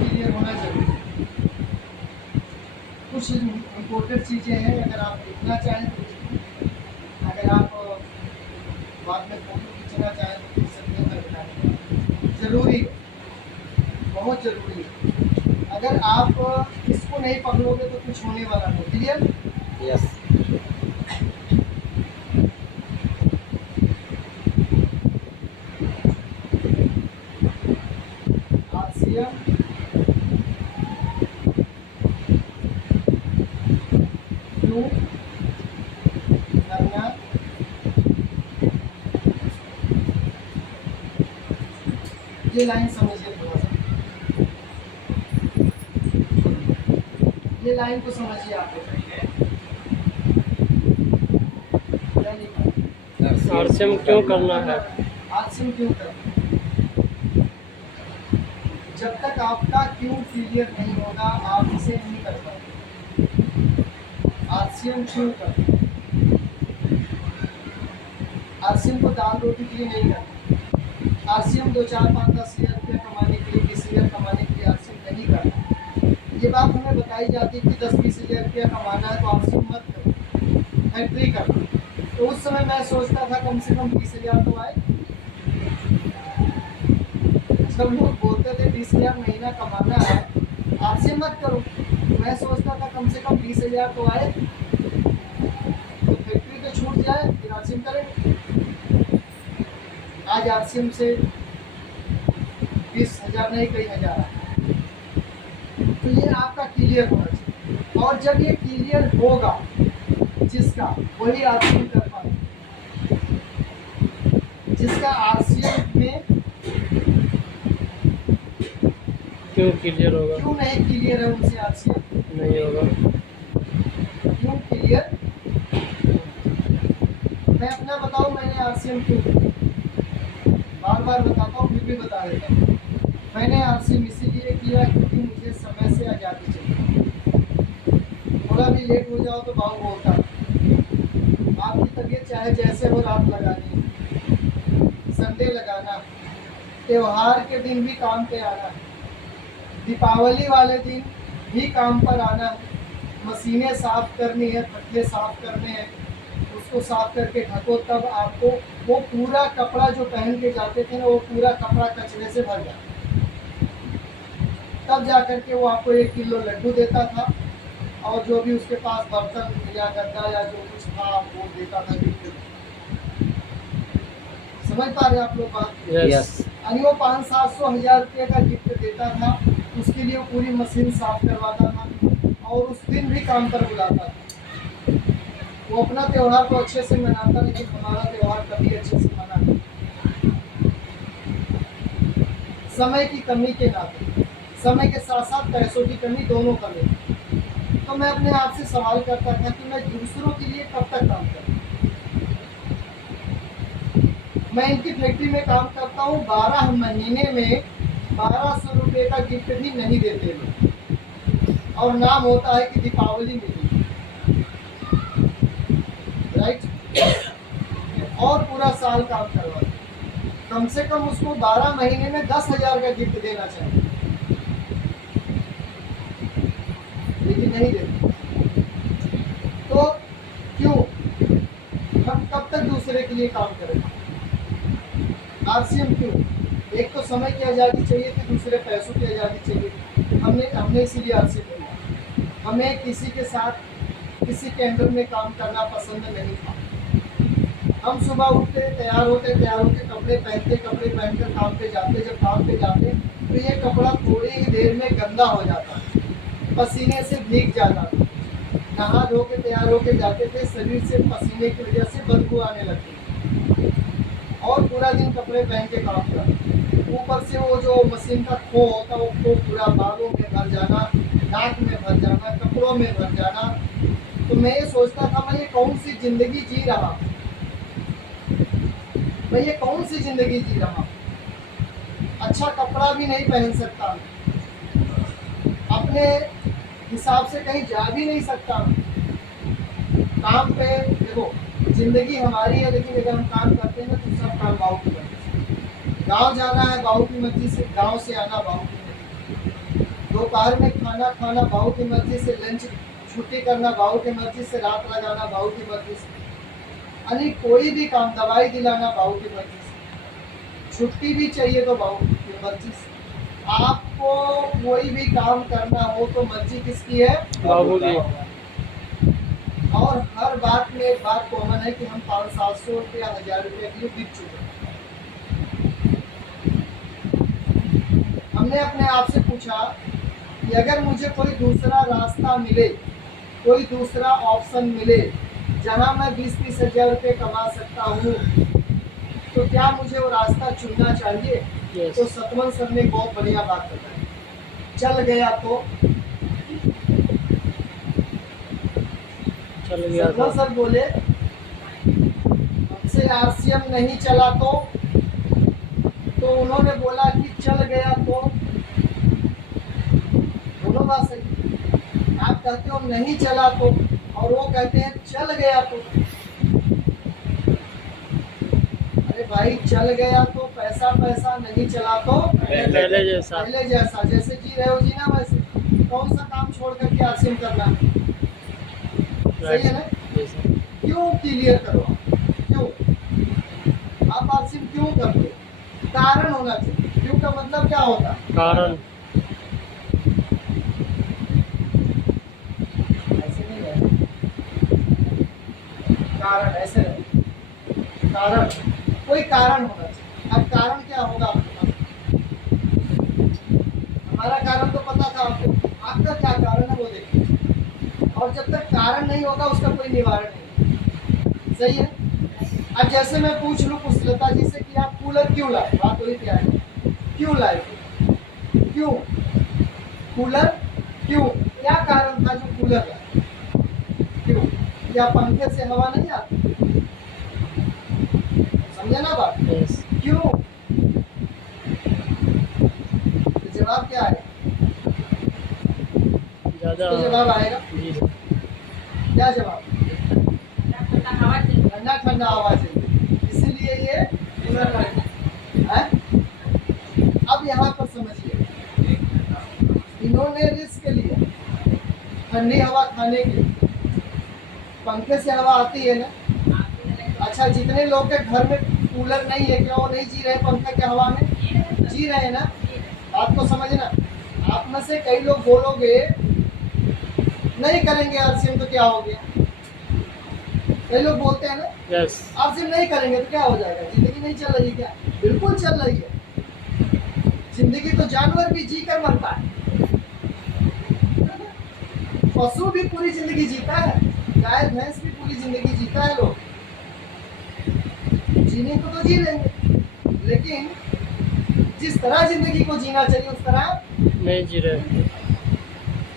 Clear होना जरूरी है। कुछ इम्पोर्टेंट चीज़ें हैं, अगर आप लिखना चाहें तो लिखिए। अगर आप बाद में फोटो खींचना चाहें तो खींच सकते हैं, मैं बताने ज़रूरी है, बहुत ज़रूरी है। अगर आप इसको नहीं पकड़ोगे तो कुछ होने वाला नहीं। क्लियर? यस। आरसीएम क्यों करना, ये लाइन समझिए थोड़ा सा, ये लाइन को समझिए आप। क्या लिखा? आरसीएम क्यों करना है? आरसीएम क्यों करना? जब तक आपका क्यों क्लियर नहीं होगा आप इसे नहीं कर पाएंगे। आरसीएम क्यों करना? आरसीएम को दाल रोटी के लिए नहीं करना। आरसीएम 2 4 5 10 हज़ार रुपये कमाने के लिए, 20 हज़ार कमाने के लिए आरसीएम नहीं करना। ये बात हमें बताई जाती है कि 10-20 हज़ार रुपया कमाना है तो आरसीएम मत करो, फैक्ट्री करना। तो उस समय मैं सोचता था कम से कम 20 हज़ार तो आए। सब लोग बोलते थे 20 हज़ार महीना कमाना है, आरसीएम मत करो। मैं सोचता था कम से कम 20 हज़ार तो आए, तो फैक्ट्री तो छूट जाए, फिर आरसीएम करेंगे। आज आरसीएम से 20 हज़ार नहीं, कई हज़ार आए। तो ये आपका क्लियर होना चाहिए, और जब ये क्लियर होगा जिसका, वही आरसीएम कर पाए। जिसका आरसीएम में क्यों क्लियर होगा? क्यों नहीं क्लियर है, उनसे आरसीएम नहीं होगा। क्यों क्लियर? मैं अपना बताऊं, मैंने आरसीएम क्यों किया? बार बार बताता हूँ, फिर भी बता देता हूँ। मैंने आरसीएम इसीलिए किया क्योंकि मुझे समय से आज़ादी चाहिए। थोड़ा भी लेट हो जाओ तो बाबू बोलता है आपकी तबीयत चाहे जैसे हो, रात लगानी, संडे लगाना, त्योहार के दिन भी काम पे आना, दीपावली वाले दिन भी काम पर आना, मशीनें साफ करनी है, पट्टे साफ करने हैं, उसको साफ करके ढको, तब आपको वो पूरा कपड़ा जो पहन के जाते थे ना, वो पूरा कपड़ा कचरे से भर जाता, तब जा कर के वो आपको 1 किलो लड्डू देता था, और जो भी उसके पास बर्तन या गद्दा या जो कुछ था वो देता था गिफ्ट। समझ पा रहे आप लोग बात? यस। यानी वो 500-700 हज़ार रुपये का गिफ्ट देता था, उसके लिए वो पूरी मशीन साफ करवाता था, और उस दिन भी काम पर बुलाता था। वो अपना त्योहार तो अच्छे से मनाता, लेकिन हमारा त्योहार कभी अच्छे से मना नहीं, समय की कमी के नाते, समय के साथ साथ पैसों की कमी, दोनों कमी। तो मैं अपने आप से सवाल करता था कि मैं दूसरों के लिए कब तक काम करूं। मैं इनकी फैक्ट्री में काम करता हूँ, 12 महीने में 1200 रुपये का गिफ्ट भी नहीं देते लोग, और नाम होता है कि दीपावली मिली, राइट? और पूरा साल काम करवाते, कम से कम उसको 12 महीने में 10,000 का गिफ्ट देना चाहिए, लेकिन नहीं देते। तो क्यों? हम कब तक दूसरे के लिए काम करेंगे? आरसीएम क्यों? एक तो समय की आज़ादी चाहिए थी, दूसरे पैसों की आज़ादी चाहिए थी। हमने इसीलिए आरसीएम लिया। हमें किसी के साथ, किसी के अंडर में काम करना पसंद नहीं था। हम सुबह उठते, तैयार होते कपड़े पहनकर काम पे जाते। जब काम पे जाते तो ये कपड़ा थोड़ी ही देर में गंदा हो जाता, पसीने से भीग जाता था। नहा धो के तैयार होके जाते थे, शरीर से पसीने की वजह से बदबू आने लगती, और पूरा दिन कपड़े पहन के काम करते। ऊपर से वो जो मशीन का खो होता, वो खो पूरा बालों में भर जाना, नाक में भर जाना, कपड़ों में भर जाना। तो मैं ये सोचता था, मैं ये कौन सी जिंदगी जी रहा हूँ, मैं ये कौन सी जिंदगी जी रहा हूँ। अच्छा कपड़ा भी नहीं पहन सकता, अपने हिसाब से कहीं जा भी नहीं सकता। काम पे देखो, जिंदगी हमारी है, लेकिन अगर हम काम करते हैं तो सब काम बाहू की मर्जी से। गाँव जाना है बाहू की मर्जी से, गाँव से आना बाहू की मर्जी से। दोपहर में खाना खाना भाव की मर्जी से, लंच छुट्टी करना भाव की मर्जी से, रात लगाना भाव की मर्जी से, यानी कोई भी काम, दवाई दिलाना भाव की मर्जी से, छुट्टी भी चाहिए तो भाव की मर्जी से। आपको कोई भी काम करना हो तो मर्जी किसकी है? बाबू की। और हर बात में एक बात कॉमन है कि हम 500-700 रुपया 1000 रुपये के लिए बिक चुके हैं। हमने अपने आप से पूछा कि अगर मुझे कोई दूसरा रास्ता मिले, कोई दूसरा ऑप्शन मिले जहां मैं 20-30 हजार रुपये कमा सकता हूँ, तो क्या मुझे वो रास्ता चुनना चाहिए? Yes. तो सतवन सर ने बहुत बढ़िया बात बताई। चल गया तो चल गया सतवन था। सर बोले हमसे आरसीएम नहीं चला तो उन्होंने बोला कि चल गया तो। दोनों बात सही। आप कहते हो नहीं चला तो, और वो कहते हैं चल गया तो। अरे भाई, चल गया तो पैसा पैसा, नहीं चला तो पहले जैसा। पहले जैसा। जैसे जी रहे हो जीना वैसे। कौन सा काम छोड़ करके आरसीएम करना है? सही है ना? Yes, sir. क्यों क्लियर करो आप? क्यों आप आरसीएम क्यों करते हो? कारण होना चाहिए। क्यों का मतलब क्या होता है? कारण। ऐसे नहीं है, कारण ऐसे है। कारण, कोई कारण होना चाहिए। अब कारण क्या होगा आपके पास? हमारा कारण तो पता था आपको, आपका क्या कारण है वो देखिए। और जब तक कारण नहीं होगा उसका कोई निवारण नहीं। सही है? अब जैसे मैं पूछ लूं कुशलता जी से कि आप कूलर क्यों लाए, बात वही क्या है, क्यों लाए? क्यों कूलर? क्यों, क्या कारण था जो कूलर लाए? क्यों? क्या पंखे से हवा नहीं आती? समझे ना बात? Yes. क्यों? तो जवाब क्या है? ज़्यादा। तो जवाब आएगा। जी सर। क्या जवाब? ठंडा ठंडा हवा चाहिए, इसीलिए ये कूलर है। अब यहाँ पर समझिए, इन्होंने रिस्क लिया ठंडी हवा खाने के लिए। पंखे से हवा आती है ना? अच्छा, जितने लोग के घर में कूलर नहीं है, क्या वो नहीं जी रहे पंखे के हवा में? जी रहे हैं ना? बात को समझना। आप में से कई लोग बोलोगे नहीं करेंगे आरसीएम तो क्या हो गया? कई लोग बोलते हैं ना Yes. आरसीएम नहीं करेंगे तो क्या हो जाएगा, जिंदगी नहीं चल रही क्या? बिल्कुल चल रही है। जिंदगी तो जानवर भी जी कर मरता है, पशु भी पूरी जिंदगी जीता है, गाय भैंस भी पूरी जिंदगी जीता है। लोग जीने को तो जी लेंगे, लेकिन जिस तरह जिंदगी को जीना चाहिए उस तरह नहीं जी रहे।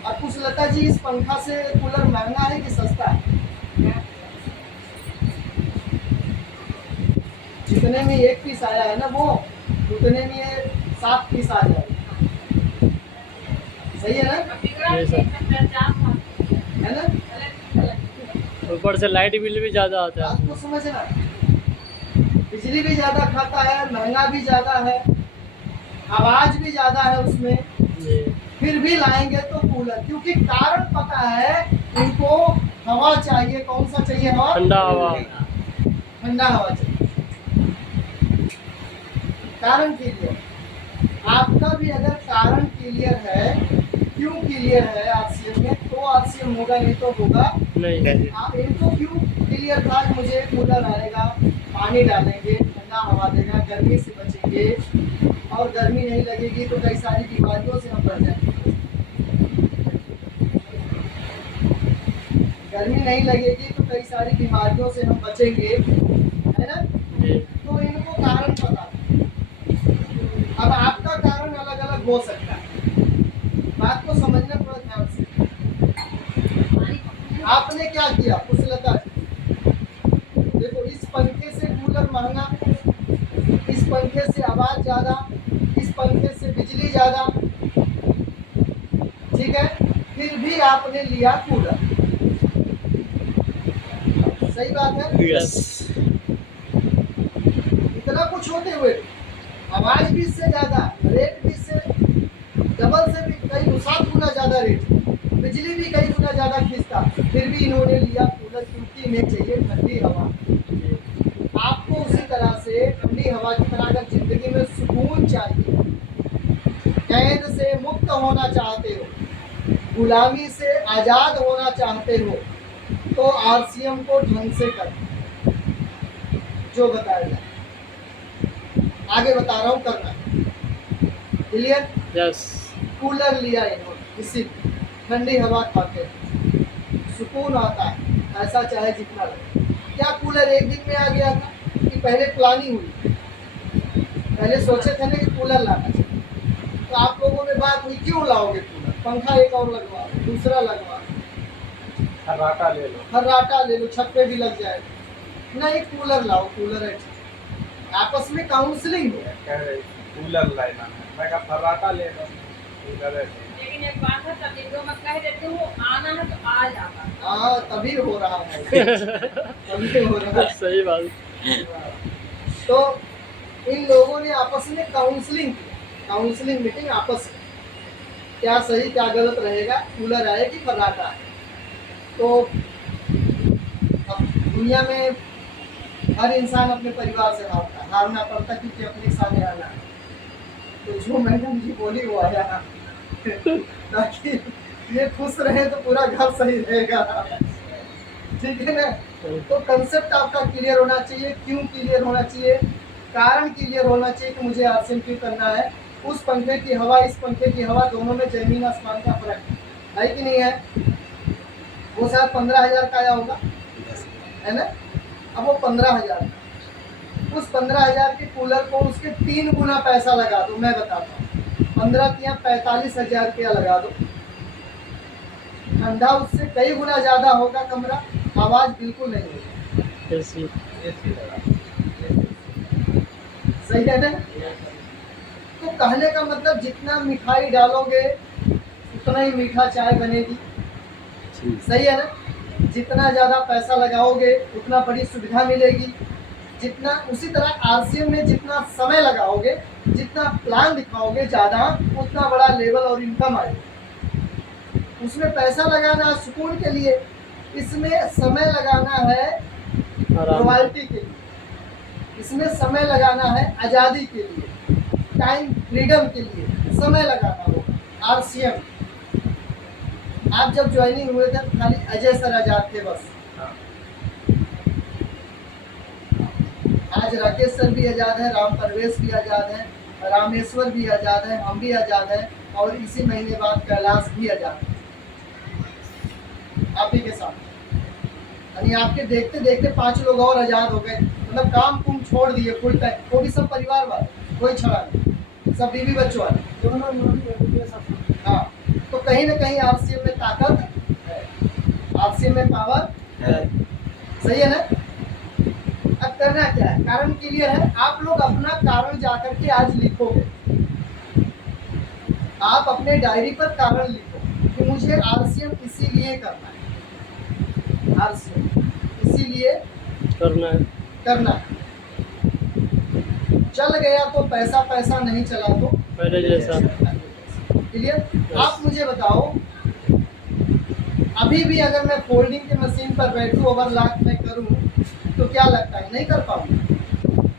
और कुशलता जी, इस पंखा से कूलर महंगा है कि सस्ता है? जितने में एक पीस आया है ना, वो उतने में ये 7 पीस आ जाएगा। सही है ना? Yes, sir. है ना? ऊपर से लाइट बिल भी ज़्यादा आता है। आपको समझना, बिजली भी ज्यादा खाता है, महंगा भी ज्यादा है, आवाज भी ज्यादा है उसमें, जी। फिर भी लाएंगे तो कूलर, क्योंकि कारण पता है इनको। हवा चाहिए, कौन सा चाहिए? हवा, ठंडा हवा। ठंडा हवा चाहिए। कारण क्लियर। आपका भी अगर कारण क्लियर है, क्यों क्लियर है आरसीएम में, तो आरसीएम होगा, नहीं तो होगा नहीं। आप। इनको क्यों क्लियर था कि मुझे कूलर आएगा, पानी डालेंगे, ठंडा हवा देगा, गर्मी से बचेंगे, और गर्मी नहीं लगेगी तो कई सारी बीमारियों से हम बच जाएंगे। गर्मी नहीं लगेगी तो कई सारी बीमारियों से हम बचेंगे, है ना? जी। तो इनको कारण पता। अब आपका कारण अलग अलग हो सकता है, बात को समझना थोड़ा ध्यान से। आपने क्या किया कुशलता? देखो, इस पंखे से कूलर महंगा, इस पंखे से आवाज ज्यादा, इस पंखे से बिजली ज्यादा, ठीक है, फिर भी आपने लिया कूलर। सही बात है? Yes. इतना कुछ होते हुए आवाज भी इससे ज्यादा, रेट भी इससे डबल से भी कई 7 गुना ज़्यादा रेट, बिजली भी कई गुना ज़्यादा खींचता, फिर भी इन्होंने लिया कूलर क्योंकि इन्हें चाहिए ठंडी हवा। आपको उसी तरह से ठंडी हवा की तरह अगर जिंदगी में सुकून चाहिए, कैद से मुक्त होना चाहते हो, गुलामी से आज़ाद होना चाहते हो, तो आरसीएम को ढंग से कर जो बताया जाए। आगे बता रहा हूँ करना। क्लियर? यस। कूलर लिया इन्होंने, इसी ठंडी हवा खाते हैं, सुकून आता है, ऐसा चाहे जितना लगे। क्या कूलर एक दिन में आ गया था कि पहले प्लानिंग हुई? पहले सोचे थे ना कि कूलर लाना चाहिए, तो आप लोगों में बात हुई क्यों लाओगे कूलर, पंखा एक और लगवा लो, दूसरा लगवा लो, खर्राटा ले लो। खर्राटा ले लो, छत पे भी लग जाएगा। नहीं, कूलर लाओ, कूलर है। आपस में काउंसलिंग हो। कह रहे कूलर लेना है, मैं कहा खर्राटा ले लो, कूलर है। लेकिन एक बात है, तभी जो मैं कह देती हूँ आना है तो आ जाता है। हाँ, तभी हो रहा है, तभी हो रहा है। सही बात। तो इन लोगों ने आपस में काउंसलिंग की, काउंसलिंग मीटिंग आपस में, क्या सही क्या गलत रहेगा, कूलर आए कि फर्राटा आए। तो अब दुनिया में हर इंसान अपने परिवार से हारता है, हारना पड़ता क्योंकि अपने साथ रहना है। तो जो मैडम जी बोली वो आया ताकि ये खुश रहे तो पूरा घर सही रहेगा। ठीक है ना? तो कंसेप्ट आपका क्लियर होना चाहिए, क्यों क्लियर होना चाहिए, कारण क्लियर होना चाहिए कि मुझे आरसीएम क्यों करना है। उस पंखे की हवा, इस पंखे की हवा, दोनों में जमीन आसमान का फर्क है कि नहीं है? वो शायद 15,000 का आया होगा, है ना? अब वो 15,000, उस 15,000 के कूलर को उसके 3 गुना पैसा लगा दो। मैं बताता हूँ, 15 किया 45,000 रुपया लगा दो। ठंडा उससे कई गुना ज्यादा होगा कमरा, आवाज बिल्कुल नहीं होगी। एसी। एसी लगा। सही है ना? तो कहने का मतलब जितना मिठाई डालोगे उतना ही मीठा चाय बनेगी। सही है ना? जितना ज्यादा पैसा लगाओगे उतना बड़ी सुविधा मिलेगी। जितना उसी तरह आरसीएम में जितना समय लगाओगे, जितना प्लान दिखाओगे ज्यादा, उतना बड़ा लेवल और इनकम आएगी। उसमें पैसा लगाना है सुकून के लिए, इसमें समय लगाना है रॉयल्टी के लिए, इसमें समय लगाना है आज़ादी के लिए, टाइम फ्रीडम के लिए समय लगाना होगा। आरसीएम आप जब ज्वाइनिंग हुए थे तो खाली अजय सर आजाद थे बस। आज राकेश सर भी आज़ाद है, राम परवेश भी आज़ाद है, रामेश्वर भी आज़ाद है, हम भी आज़ाद हैं, और इसी महीने बाद कैलाश भी आज़ाद है आप ही के साथ। यानी आपके देखते देखते 5 लोग और आज़ाद हो गए, मतलब काम कुम छोड़ दिए फुल टाइम, वो भी सब परिवार वाले, कोई छड़ा नहीं, सब बीवी बच्चों वाले। हाँ, तो कहीं ना कहीं आरसीएम में ताकत है, आरसीएम में पावर है। सही है ना? अब करना क्या है, कारण क्लियर है। आप लोग अपना कारण जाकर के आज लिखोगे, आप अपने डायरी पर कारण लिखो कि मुझे आरसीएम इसीलिए करना है, आरसीएम इसीलिए करना है। चल गया तो पैसा, पैसा नहीं चला तो पहले जैसा। क्लियर? आप मुझे बताओ, अभी भी अगर मैं फोल्डिंग के मशीन पर बैठूं, ओवरलॉक में करूं, तो क्या लगता है नहीं कर पाऊंगा?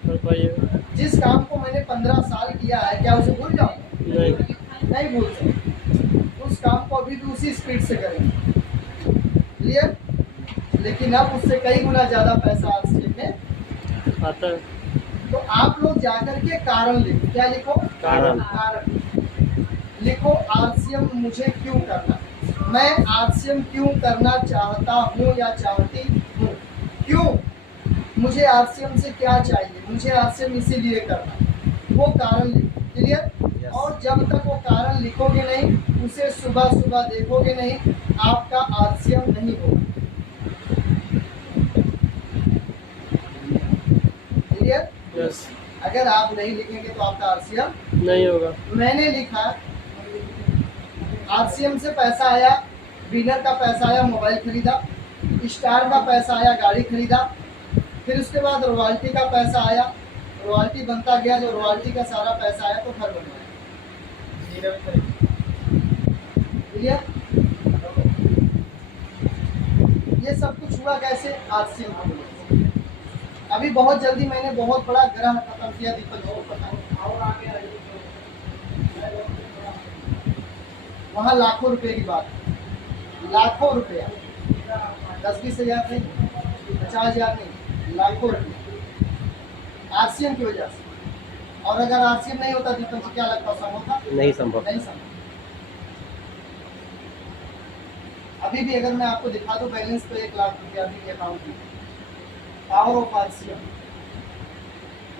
कर पाइएगा? जिस काम को मैंने 15 साल किया है, क्या उसे भूल जाऊंगा? नहीं। नहीं भूल सकता। उस काम को अभी भी उसी स्पीड से करेंगे। क्लियर? लेकिन अब उससे कई गुना ज्यादा पैसा आरसीएम में आता है। तो आप लोग जाकर के कारण लिखो। क्या लिखो? कारण। लिखो आरसीएम मुझे क्यों करना, मैं आरसीएम क्यों करना चाहता हूँ या चाहती हूँ, क्यों, मुझे आरसीएम से क्या चाहिए, मुझे आरसीएम इसीलिए करना, वो कारण लिखो। क्लियर? और जब तक वो कारण लिखोगे नहीं, उसे सुबह सुबह देखोगे नहीं, आपका आरसीएम नहीं होगा। क्लियर? यस। अगर आप नहीं लिखेंगे तो आपका आरसीएम नहीं होगा। मैंने लिखा, आरसीएम से पैसा आया, विनर का पैसा आया, मोबाइल खरीदा, स्टार का पैसा आया, गाड़ी खरीदा, फिर उसके बाद रॉयल्टी का पैसा आया, रॉयल्टी बनता गया, जो रॉयल्टी का सारा पैसा आया तो घर बनवाया। क्लियर? ये सब कुछ हुआ कैसे? आरसीएम की वजह से। अभी बहुत जल्दी मैंने बहुत बड़ा ग्रह खत्म किया, दीपक जी को पता है। वहाँ लाखों रुपए की बात है, लाखों रुपया, 10-20 हजार नहीं, 50 हजार नहीं, लाखों रुपये आरसीएम की वजह से। और अगर आरसीएम नहीं होता दीपक जी, क्या लगता संभव था? नहीं संभव। नहीं संभव। अभी भी अगर मैं आपको दिखा दूं बैलेंस, तो 1 लाख रुपया अभी अकाउंट में। Power of RCM.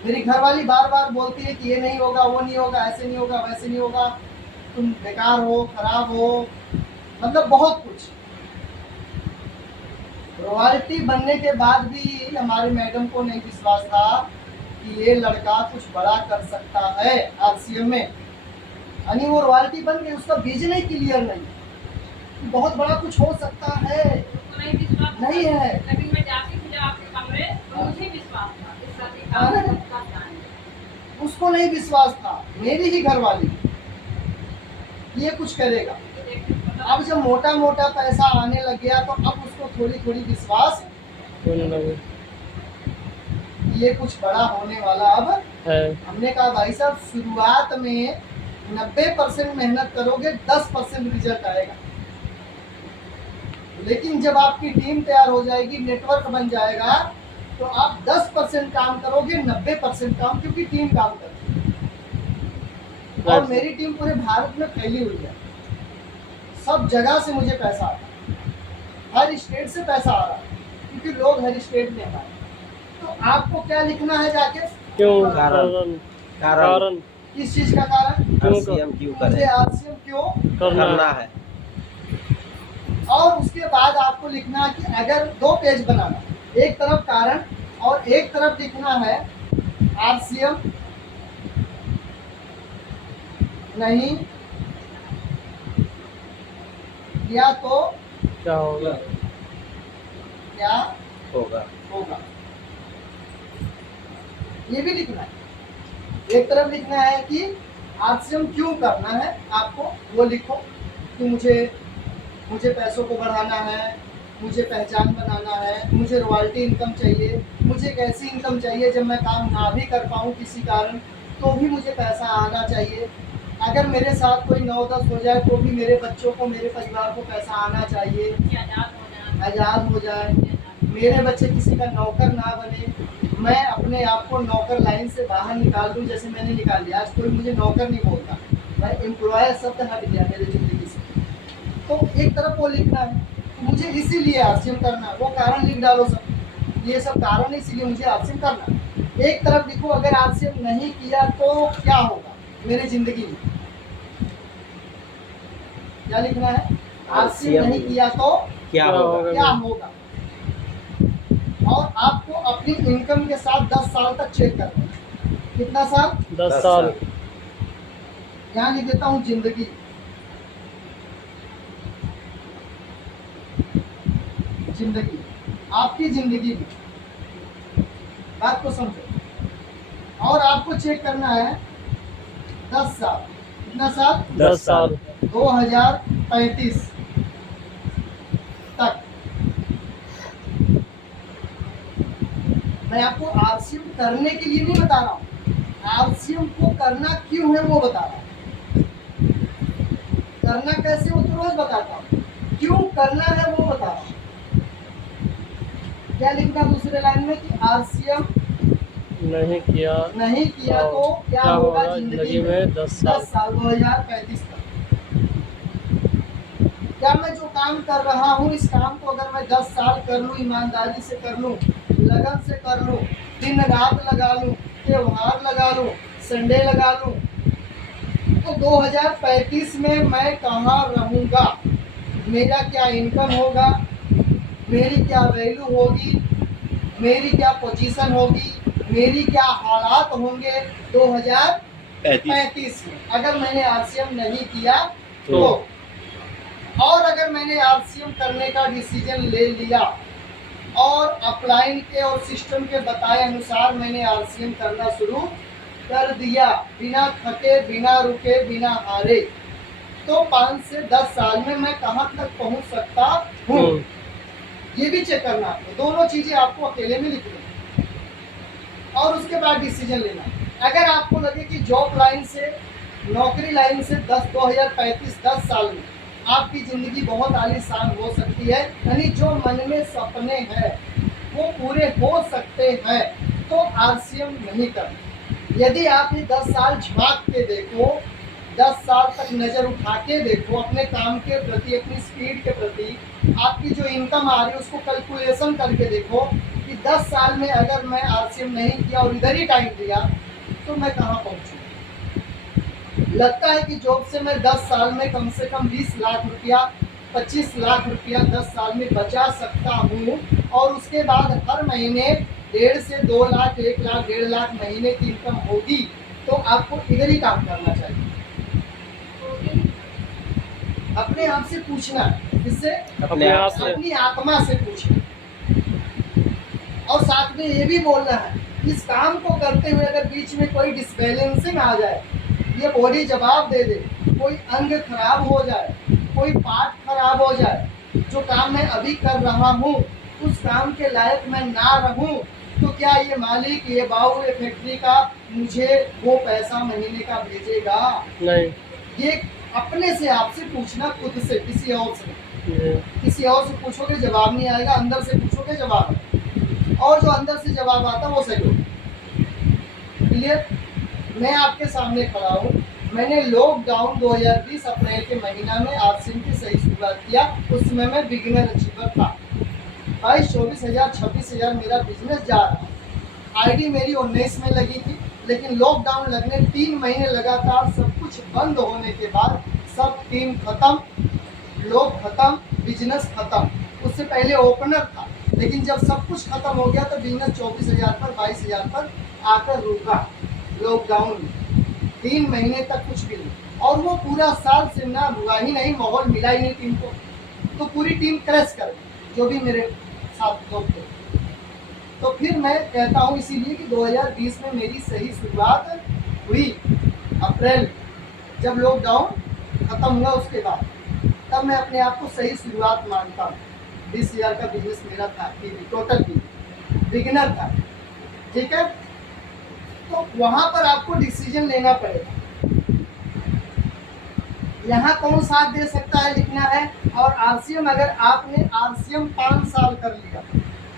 मेरी घरवाली बार बार बोलती है कि ये नहीं होगा, वो नहीं होगा, ऐसे नहीं होगा, वैसे नहीं होगा, तुम बेकार हो, खराब हो, मतलब बहुत कुछ। रॉयल्टी बनने के बाद भी हमारी मैडम को नहीं विश्वास था कि ये लड़का कुछ बड़ा कर सकता है आरसीएम में। यानी वो रॉयल्टी बन गई, उसका विजन ही क्लियर नहीं कि बहुत बड़ा कुछ हो सकता है। उसको नहीं विश्वास नहीं है। लेकिन मैं जाती थी जब आपके कमरे, तो मुझे विश्वास था इस शादी का हाँ। कर जाएंगे। उसको नहीं विश्वास था, मेरी ही घरवाली, ये कुछ करेगा। अब जब मोटा मोटा पैसा आने लग गया, तो अब उसको थोड़ी थोड़ी विश्वास, होने लगे ये कुछ बड़ा होने वाला अब है। हमने कहा भाई साहब, शुरुआत में 90% मेहनत करोगे, 10% रिजल्ट आएगा। लेकिन जब आपकी टीम तैयार हो जाएगी, नेटवर्क बन जाएगा, तो आप 10% काम करोगे, 90% काम, क्योंकि टीम काम करती है। और मेरी टीम पूरे भारत में फैली हुई है, सब जगह से मुझे पैसा आता है, हर स्टेट से पैसा आ रहा है, क्योंकि लोग हर स्टेट में हैं। तो आपको क्या लिखना है जाके? क्यों? कारण। कारण किस चीज का कारण? आरसीएम क्यों मुझे करें? आरसीएम क्यों करना करना है। है। और उसके बाद आपको लिखना है कि अगर 2 पेज बनाना, एक तरफ कारण और एक तरफ लिखना है आरसीएम नहीं किया तो क्या होगा? क्या होगा। होगा, ये भी लिखना है। एक तरफ लिखना है कि आरसीएम क्यों करना है आपको, वो लिखो कि मुझे पैसों को बढ़ाना है, मुझे पहचान बनाना है, मुझे रॉयल्टी इनकम चाहिए, मुझे एक ऐसी इनकम चाहिए जब मैं काम ना भी कर पाऊँ किसी कारण, तो भी मुझे पैसा आना चाहिए। अगर मेरे साथ कोई 9-10 हो जाए, तो भी मेरे बच्चों को, मेरे परिवार को पैसा आना चाहिए, कि आजाद हो जाए। आज़ाद हो जाए, मेरे बच्चे किसी का नौकर ना बने, मैं अपने आप को नौकर लाइन से बाहर निकाल दूं, जैसे मैंने निकाल दिया। आज कोई मुझे नौकर नहीं बोलता, मैं एम्प्लॉयर शब्द हट गया मेरी ज़िंदगी से। तो एक तरफ वो लिखना है, मुझे इसीलिए आरसीएम करना है, वो कारण लिख डालो सब, ये सब कारण है इसीलिए मुझे आरसीएम करना है। एक तरफ लिखो अगर आरसीएम नहीं किया तो क्या होगा मेरी ज़िंदगी में, क्या लिखना है? आरसीएम नहीं किया तो क्या होगा? क्या होगा। और आपको अपनी इनकम के साथ 10 साल तक चेक करना है। कितना साल? 10 साल। यहाँ लिख देता हूँ जिंदगी, जिंदगी, आपकी जिंदगी में, बात को समझो। और आपको चेक करना है 10 साल। कितना साल? 10 साल। 2035 तक। मैं आपको आरसीएम करने के लिए नहीं बता रहा हूँ, आरसीएम को करना क्यों है वो बता रहा हूँ। करना कैसे वो तो रोज बताता हूँ, क्यों करना है वो बता रहा हूँ। क्या लिखना दूसरे लाइन में कि आरसीएम नहीं किया तो क्या होगा जिंदगी में 10 10 साल 2035 तक। क्या मैं जो काम कर रहा हूँ, इस काम को अगर मैं 10 साल कर लूँ, ईमानदारी से कर लूँ, लगन से कर लूँ, दिन रात लगा लूँ, त्योहार लगा लूँ, संडे लगा लूँ, तो 2035 में मैं कहाँ रहूँगा, मेरा क्या इनकम होगा, मेरी क्या वैल्यू होगी, मेरी क्या पोजीशन होगी, मेरी क्या हालात होंगे 2035 में, अगर मैंने आरसीएम नहीं किया तो। और अगर मैंने आरसीएम करने का डिसीजन ले लिया और अपलाइन के और सिस्टम के बताए अनुसार मैंने आरसीएम करना शुरू कर दिया, बिना थके, बिना रुके, बिना हारे, तो 5 से 10 साल में मैं कहाँ तक पहुंच सकता हूँ, ये भी चेक करना आपको। दोनों चीजें आपको अकेले में लिखनी है और उसके बाद डिसीजन लेना। अगर आपको लगे कि जॉब लाइन से, नौकरी लाइन से 2035-10 साल में आपकी जिंदगी बहुत आलीशान हो सकती है, यानी जो मन में सपने हैं वो पूरे हो सकते हैं, तो आरसीएम नहीं करना। यदि आप ये 10 साल झांक के देखो, 10 साल तक नज़र उठा के देखो अपने काम के प्रति, अपनी स्पीड के प्रति, आपकी जो इनकम आ रही है उसको कैलकुलेशन करके देखो कि 10 साल में अगर मैं आरसीएम नहीं किया और इधर ही टाइम दिया तो मैं कहाँ पहुँचूँ। लगता है कि जॉब से मैं 10 साल में कम से कम 20 लाख रुपया, 25 लाख रुपया 10 साल में बचा सकता हूँ, और उसके बाद हर महीने 1.5 से 2 लाख, 1 लाख, 1.5 लाख महीने की इनकम होगी, तो आपको इधर ही काम करना चाहिए। अपने आप से पूछना, किससे? अपने आप से। अपनी आत्मा से पूछना। और साथ में ये भी बोलना है, इस काम को करते हुए अगर बीच में कोई डिसबैलेंसिंग आ जाए, ये बॉडी जवाब दे दे, कोई अंग खराब हो जाए, कोई पार्ट खराब हो जाए, जो काम मैं अभी कर रहा हूँ उस काम के लायक मैं ना रहूँ, तो क्या ये मालिक, ये बाबू, ये फैक्ट्री का मुझे वो पैसा महीने का भेजेगा? नहीं। ये अपने से आपसे पूछना, खुद से, किसी और से। ये किसी और से पूछोगे जवाब नहीं आएगा, अंदर से पूछोगे जवाब, और जो अंदर से जवाब आता वो सही होगा। क्लियर? मैं आपके सामने खड़ा हूँ। मैंने लॉकडाउन 2020 अप्रैल के महीना में आरसीएम की सही शुरुआत किया। उस समय मैं बिगिनर अचीवर था। 22-24 हज़ार, 26 हज़ार मेरा बिजनेस जा रहा। आईडी मेरी 19 में लगी थी, लेकिन लॉकडाउन लगने 3 महीने लगातार सब कुछ बंद होने के बाद सब टीम खत्म, लोग खत्म, बिजनेस खत्म। उससे पहले ओपनर था, लेकिन जब सब कुछ खत्म हो गया तो बिजनेस 24 हज़ार पर, 22 हज़ार पर आकर रुका लॉकडाउन में। 3 महीने तक कुछ भी नहीं, और वो पूरा साल सिमना हुआ ही नहीं, माहौल मिला ही नहीं टीम को, तो पूरी टीम क्रैश कर गई, जो भी मेरे साथ लोग थे। तो फिर मैं कहता हूँ इसीलिए कि 2020 में मेरी सही शुरुआत हुई, अप्रैल जब लॉकडाउन खत्म हुआ उसके बाद, तब मैं अपने आप को सही शुरुआत मानता हूँ। 20 हज़ार का बिजनेस मेरा था, टोटल बिगिनर था, ठीक है। तो वहाँ पर आपको डिसीजन लेना पड़ेगा, यहाँ कौन साथ दे सकता है लिखना है। और आरसीएम, अगर आपने आरसीएम 5 साल कर लिया,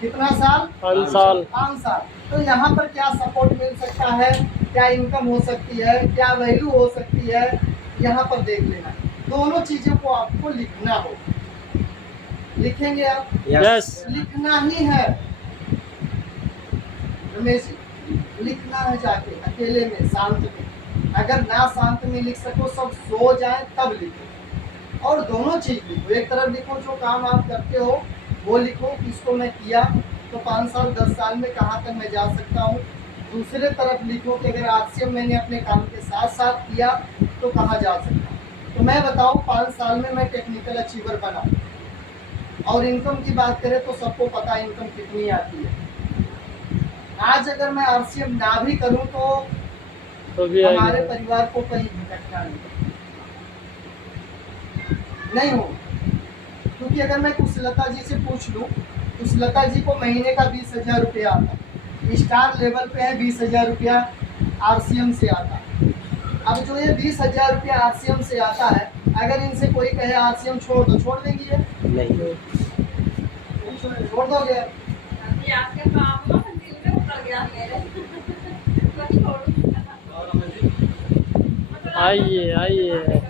कितना साल? 5 साल। 5 साल, तो यहाँ पर क्या सपोर्ट मिल सकता है, क्या इनकम हो सकती है, क्या वैल्यू हो सकती है, यहाँ पर देख लेना। दोनों चीज़ों को आपको लिखना हो। लिखेंगे आप? यस। लिखना ही है रमेश जी, लिखना है जाके अकेले में, शांत में। अगर ना शांत में लिख सको, सब सो जाए तब लिखो। और दोनों चीज़ लिखो, एक तरफ लिखो जो काम आप करते हो वो लिखो, इसको मैं किया तो 5 साल 10 साल में कहाँ तक मैं जा सकता हूँ। दूसरे तरफ लिखो कि अगर आरसीएम मैंने अपने काम के साथ साथ किया तो कहाँ जा सकता हूँ। तो मैं बताऊँ 5 साल में मैं टेक्निकल अचीवर बना। और इनकम की बात करें तो सबको पता है इनकम कितनी आती है। आज अगर मैं आरसीएम ना भी करूं तो भी हमारे आएगी। परिवार को कहीं भटकना नहीं हो, क्योंकि अगर मैं कुशलता जी से पूछ लूं, कुशलता जी को महीने का 20,000 रुपया आता, स्टार लेवल पे है 20,000 रुपया आरसीएम से आता। अब जो ये 20,000 रुपया आरसीएम से आता है, अगर इनसे कोई कहे आरसीएम छोड़ दो, छोड़ देंगी ये? नहीं। छोड़ दोगे? अभी आपके काम में दिल में उतर गया मेरे। बस छोड़ो। आइए आइए।